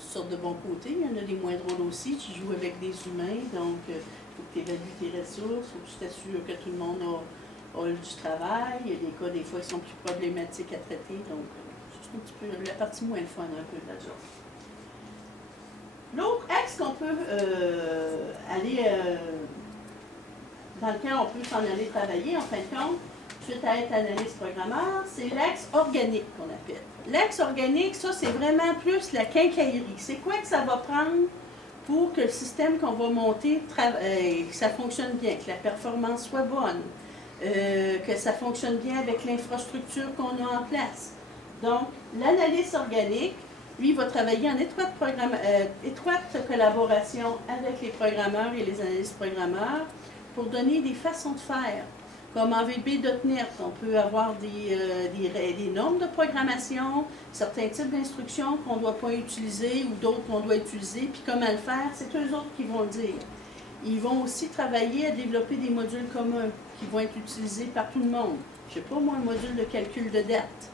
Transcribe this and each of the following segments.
toutes sortes de bons côtés. Il y en a des moins drôles aussi. Tu joues avec des humains, donc il faut que tu évalues tes ressources, il faut que tu t'assures que tout le monde a du travail. Il y a des cas, des fois, qui sont plus problématiques à traiter. Donc, c'est un petit peu la partie moins le fun un peu de la job. L'autre axe qu'on peut aller, dans lequel on peut s'en aller travailler, en fin de compte, suite à être analyste programmeur, c'est l'axe organique qu'on appelle. L'axe organique, ça, c'est vraiment plus la quincaillerie. C'est quoi que ça va prendre pour que le système qu'on va monter, que ça fonctionne bien, que la performance soit bonne, que ça fonctionne bien avec l'infrastructure qu'on a en place. Donc, l'analyste organique, lui, va travailler en étroite collaboration avec les programmeurs et les analystes programmeurs pour donner des façons de faire. Comme en VB.NET, on peut avoir des normes de programmation, certains types d'instructions qu'on ne doit pas utiliser ou d'autres qu'on doit utiliser, puis comment le faire, c'est eux autres qui vont le dire. Ils vont aussi travailler à développer des modules communs qui vont être utilisés par tout le monde. Je ne sais pas, moi, un module de calcul de date,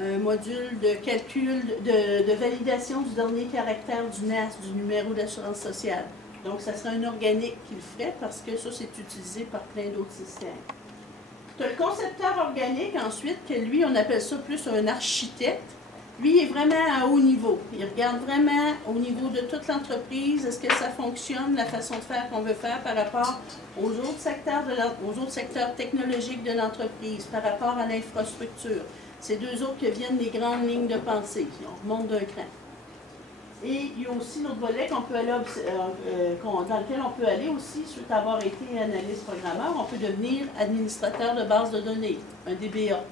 un module de calcul, de validation du dernier caractère du NAS, du numéro d'assurance sociale. Donc, ça serait un organique qui le ferait parce que ça, c'est utilisé par plein d'autres systèmes. Tu as le concepteur organique ensuite, que lui, on appelle ça plus un architecte. Lui, il est vraiment à haut niveau. Il regarde vraiment au niveau de toute l'entreprise, est-ce que ça fonctionne, la façon de faire qu'on veut faire par rapport aux autres secteurs technologiques de l'entreprise, par rapport à l'infrastructure. C'est deux autres qui viennent des grandes lignes de pensée. On remonte d'un cran. Et il y a aussi l'autre volet qu'on peut aller dans lequel on peut aller aussi, suite à avoir été analyste programmeur, on peut devenir administrateur de base de données, un DBA.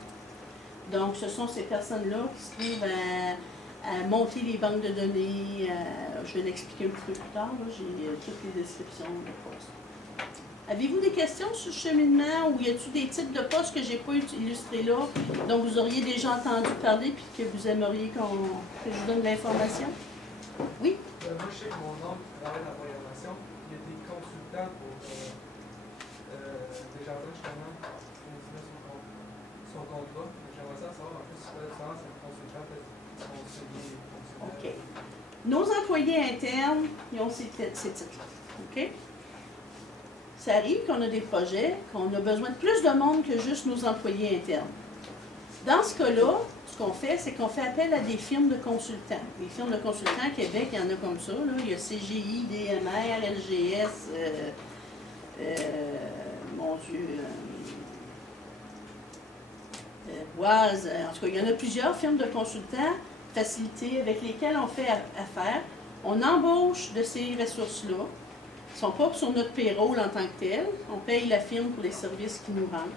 Donc, ce sont ces personnes-là qui se trouvent à monter les banques de données. Je vais l'expliquer un petit peu plus tard. J'ai toutes les descriptions de postes. Avez-vous des questions sur le cheminement ou y a-t-il des types de postes que je n'ai pas illustrés là, dont vous auriez déjà entendu parler et que vous aimeriez que je vous donne de l'information? Oui? Moi, je sais que mon oncle travaille dans la programmation. Il y a des consultants pour des jardins, justement, qui continuent son contrat. J'aimerais savoir, en plus, si c'est un consultant, peut-être conseiller. OK. Nos employés internes, ils ont ces titres-là. OK? Ça arrive qu'on a des projets, qu'on a besoin de plus de monde que juste nos employés internes. Dans ce cas-là, ce qu'on fait, c'est qu'on fait appel à des firmes de consultants. Les firmes de consultants à Québec, il y en a comme ça. Là. Il y a CGI, DMR, LGS, mon Dieu, Oise. En tout cas, il y en a plusieurs firmes de consultants facilités avec lesquelles on fait affaire. On embauche de ces ressources-là. Ils ne sont pas sur notre payroll en tant que tel. On paye la firme pour les services qu'ils nous rendent.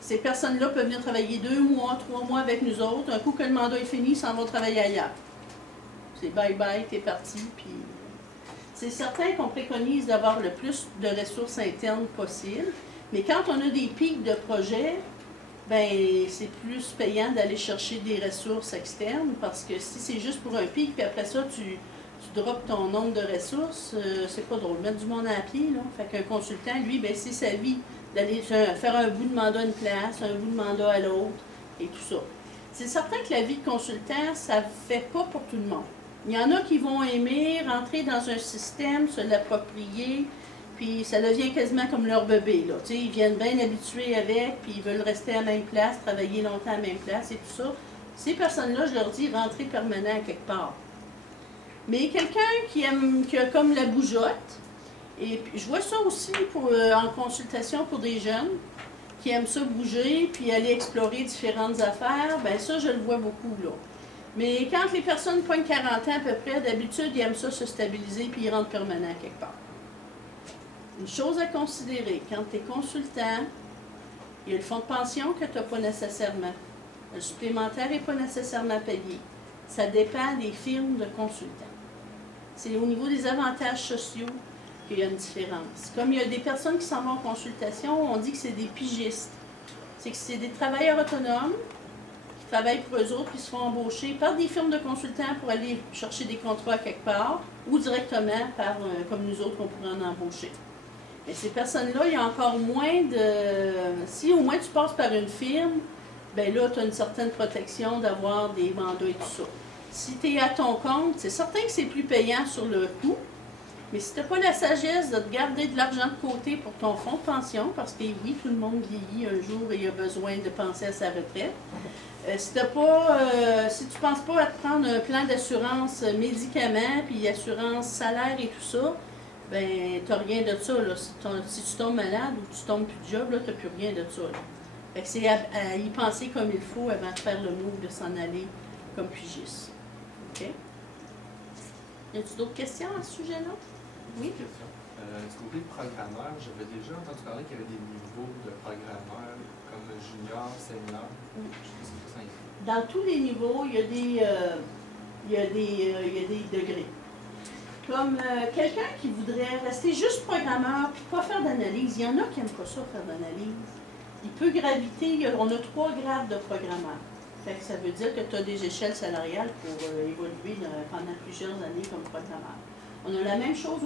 Ces personnes-là peuvent venir travailler 2 mois, 3 mois avec nous autres. Un coup que le mandat est fini, ils s'en vont travailler ailleurs. C'est bye-bye, t'es parti. Puis c'est certain qu'on préconise d'avoir le plus de ressources internes possible. Mais quand on a des pics de projets, ben c'est plus payant d'aller chercher des ressources externes parce que si c'est juste pour un pic, puis après ça, tu droppes ton nombre de ressources, c'est pas drôle. Mettre du monde à pied, là. Fait qu'un consultant, lui, ben c'est sa vie d'aller faire un bout de mandat à une place, un bout de mandat à l'autre, et tout ça. C'est certain que la vie de consultant, ça ne fait pas pour tout le monde. Il y en a qui vont aimer rentrer dans un système, se l'approprier, puis ça devient quasiment comme leur bébé. Là. Ils viennent bien habitués avec, puis ils veulent rester à la même place, travailler longtemps à la même place, et tout ça. Ces personnes-là, je leur dis, rentrer permanent à quelque part. Mais quelqu'un qui a comme la bougeotte, et puis, je vois ça aussi en consultation pour des jeunes qui aiment ça bouger puis aller explorer différentes affaires, bien ça, je le vois beaucoup là. Mais quand les personnes pognent 40 ans à peu près, d'habitude, ils aiment ça se stabiliser puis ils rentrent permanent quelque part. Une chose à considérer, quand tu es consultant, il y a le fonds de pension que tu n'as pas nécessairement. Le supplémentaire n'est pas nécessairement payé. Ça dépend des firmes de consultants. C'est au niveau des avantages sociaux qu'il y a une différence. Comme il y a des personnes qui s'en vont en consultation, on dit que c'est des pigistes. C'est que c'est des travailleurs autonomes qui travaillent pour eux autres, qui se font embaucher par des firmes de consultants pour aller chercher des contrats à quelque part, ou directement par, comme nous autres, on pourrait en embaucher. Mais ces personnes-là, il y a encore moins de... Si au moins tu passes par une firme, bien là, tu as une certaine protection d'avoir des mandats et tout ça. Si tu es à ton compte, c'est certain que c'est plus payant sur le coût, mais si tu n'as pas la sagesse de te garder de l'argent de côté pour ton fonds de pension, parce que oui, tout le monde vieillit un jour et a besoin de penser à sa retraite, si tu ne penses pas à te prendre un plan d'assurance médicaments, puis assurance salaire et tout ça, ben tu n'as rien de ça. Là. Si tu tombes malade ou tu tombes plus de job, tu n'as plus rien de ça. Là. Fait que c'est à y penser comme il faut avant de faire le move de s'en aller comme pigiste. OK? Y a-t-il d'autres questions à ce sujet-là? Oui? Question. Du côté programmeur, j'avais déjà entendu parler qu'il y avait des niveaux de programmeurs comme junior, senior. Oui. Je sais pas ce que ça inclut. Dans tous les niveaux, il y a des degrés. Comme quelqu'un qui voudrait rester juste programmeur puis pas faire d'analyse, il y en a qui n'aiment pas ça, faire d'analyse. Il peut graviter, on a 3 grades de programmeur. Fait que ça veut dire que tu as des échelles salariales pour évoluer pendant plusieurs années comme programmeur. On a la même chose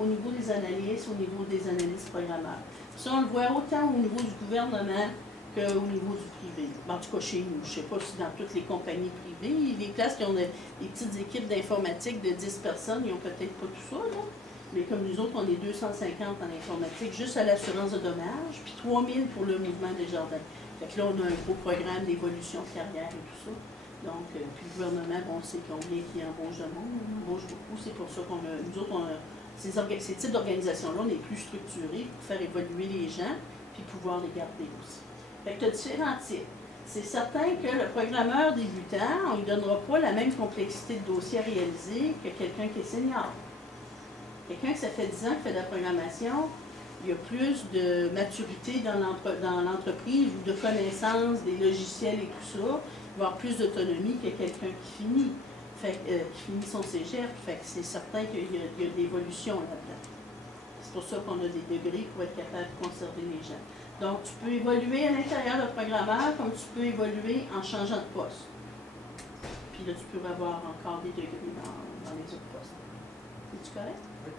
au niveau des analystes, au niveau des analystes programmeurs. Ça, on le voit autant au niveau du gouvernement qu'au niveau du privé. En tout cas, chez nous, je ne sais pas si dans toutes les compagnies privées, les places qui ont des petites équipes d'informatique de 10 personnes, ils n'ont peut-être pas tout ça, là. Mais comme nous autres, on est 250 en informatique, juste à l'assurance de dommages, puis 3000 pour le mouvement des jardins. Fait que là, on a un gros programme d'évolution de carrière et tout ça. Donc, puis le gouvernement, bon, on sait combien qui embauche de monde, on embauche beaucoup. C'est pour ça qu'on a, nous autres, ces types d'organisations-là, on est plus structurés pour faire évoluer les gens, puis pouvoir les garder aussi. Fait que tu as différents types. C'est certain que le programmeur débutant, on ne lui donnera pas la même complexité de dossier à réaliser que quelqu'un qui est senior. Quelqu'un qui ça fait 10 ans qu'il fait de la programmation, il y a plus de maturité dans l'entreprise ou de connaissance des logiciels et tout ça, il va avoir plus d'autonomie que quelqu'un qui finit son cégep. Fait que c'est certain qu'il y a de l'évolution là-dedans. C'est pour ça qu'on a des degrés pour être capable de conserver les gens. Donc, tu peux évoluer à l'intérieur de programmeur comme tu peux évoluer en changeant de poste. Puis là, tu peux avoir encore des degrés dans les autres postes. Es-tu correct? Oui.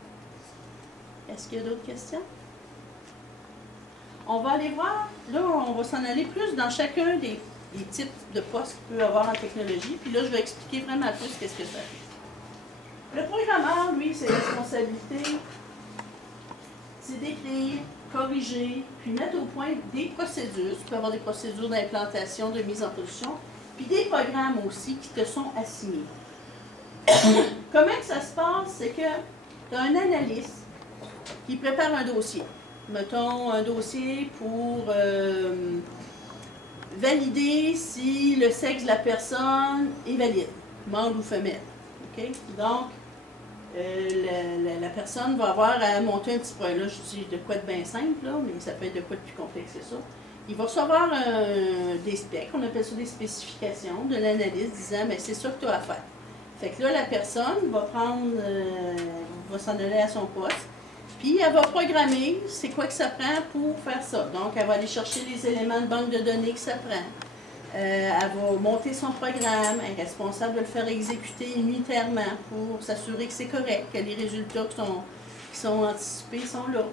Est-ce qu'il y a d'autres questions? On va aller voir, là, on va s'en aller plus dans chacun des types de postes qu'il peut y avoir en technologie. Puis là, je vais expliquer vraiment plus qu'est-ce que ça fait. Le programmeur, lui, ses responsabilités, c'est d'écrire, corriger, puis mettre au point des procédures. Tu peux avoir des procédures d'implantation, de mise en production, puis des programmes aussi qui te sont assignés. Comment que ça se passe? C'est que tu as un analyste qui prépare un dossier. Mettons un dossier pour valider si le sexe de la personne est valide, mâle ou femelle. Okay? Donc, la personne va avoir à monter un petit projet. Là, je dis de quoi de bien simple, là, mais ça peut être de quoi de plus complexe que ça. Il va recevoir des specs, on appelle ça des spécifications de l'analyste disant, mais c'est ça que tu as à faire. Fait que là, la personne va va s'en aller à son poste, puis elle va programmer c'est quoi que ça prend pour faire ça. Donc, elle va aller chercher les éléments de banque de données que ça prend. Elle va monter son programme, elle est responsable de le faire exécuter unitairement pour s'assurer que c'est correct, que les résultats qui sont anticipés sont là.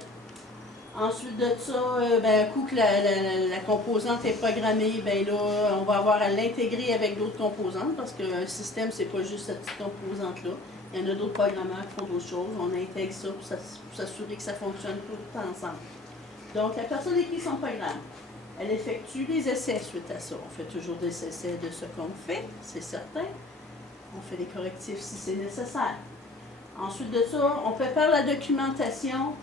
Ensuite de ça, un coup que la composante est programmée, ben là, on va avoir à l'intégrer avec d'autres composantes parce qu'un système, c'est pas juste cette petite composante-là. Il y en a d'autres programmeurs qui font d'autres choses. On intègre ça pour s'assurer que ça fonctionne tout ensemble. Donc, la personne écrit son programme. Elle effectue des essais suite à ça. On fait toujours des essais de ce qu'on fait, c'est certain. On fait des correctifs si c'est nécessaire. Ensuite de ça, on prépare la documentation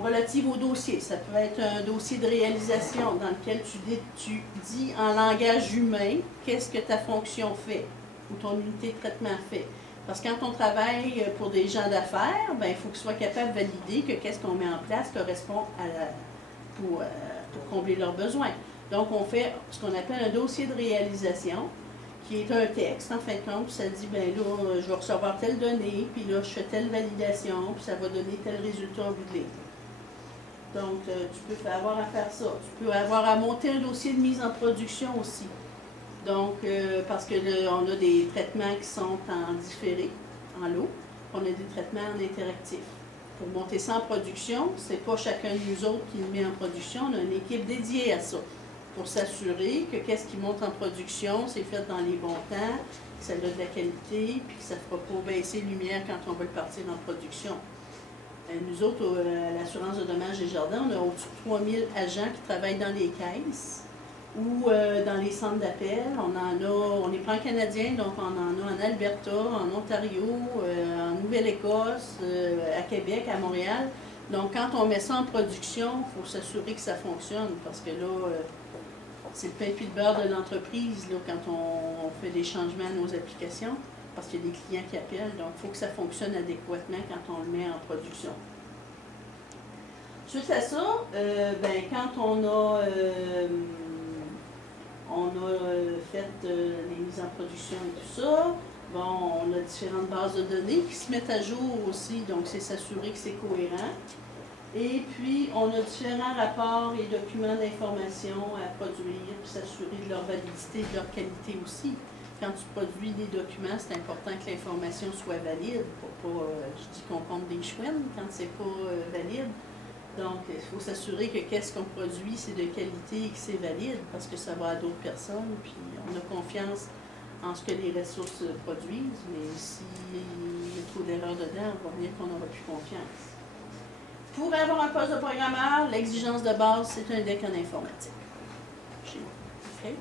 relative au dossier. Ça peut être un dossier de réalisation dans lequel tu dis en langage humain qu'est-ce que ta fonction fait ou ton unité de traitement fait. Parce que quand on travaille pour des gens d'affaires, il faut qu'ils soient capables de valider que qu'est-ce qu'on met en place correspond pour combler leurs besoins. Donc, on fait ce qu'on appelle un dossier de réalisation, qui est un texte, en fin de compte, puis ça dit, ben là, je vais recevoir telle donnée, puis là, je fais telle validation, puis ça va donner tel résultat au bout de ligne. Donc, tu peux avoir à faire ça. Tu peux avoir à monter un dossier de mise en production aussi. Donc, parce que on a des traitements qui sont en différé, en lot, on a des traitements en interactif. Pour monter ça en production, c'est pas chacun de nous autres qui le met en production, on a une équipe dédiée à ça. pour s'assurer que qu'est-ce qui monte en production, c'est fait dans les bons temps, que ça a de la qualité, puis que ça ne fera pas baisser lumière quand on va le partir en production. Nous autres, à l'assurance de dommages des jardins, on a au-dessus de 3000 agents qui travaillent dans les caisses ou dans les centres d'appel. On est pan-canadien, donc on en a en Alberta, en Ontario, en Nouvelle-Écosse, à Québec, à Montréal. Donc quand on met ça en production, il faut s'assurer que ça fonctionne, parce que là, c'est le pain et le beurre de l'entreprise quand on fait des changements à nos applications, parce qu'il y a des clients qui appellent, donc il faut que ça fonctionne adéquatement quand on le met en production. Suite à ça, quand on a fait les mises en production et tout ça, bon, on a différentes bases de données qui se mettent à jour aussi, donc c'est s'assurer que c'est cohérent. Et puis, on a différents rapports et documents d'information à produire, puis s'assurer de leur validité et de leur qualité aussi. Quand tu produis des documents, c'est important que l'information soit valide, pour pas, je dis qu'on compte des chouines quand c'est pas valide. Donc, il faut s'assurer que qu'est-ce qu'on produit, c'est de qualité et que c'est valide, parce que ça va à d'autres personnes, puis on a confiance en ce que les ressources produisent, mais s'il y a trop d'erreurs dedans, on va dire qu'on n'aura plus confiance. Pour avoir un poste de programmeur, l'exigence de base, c'est un DEC en informatique. Chez moi. Okay?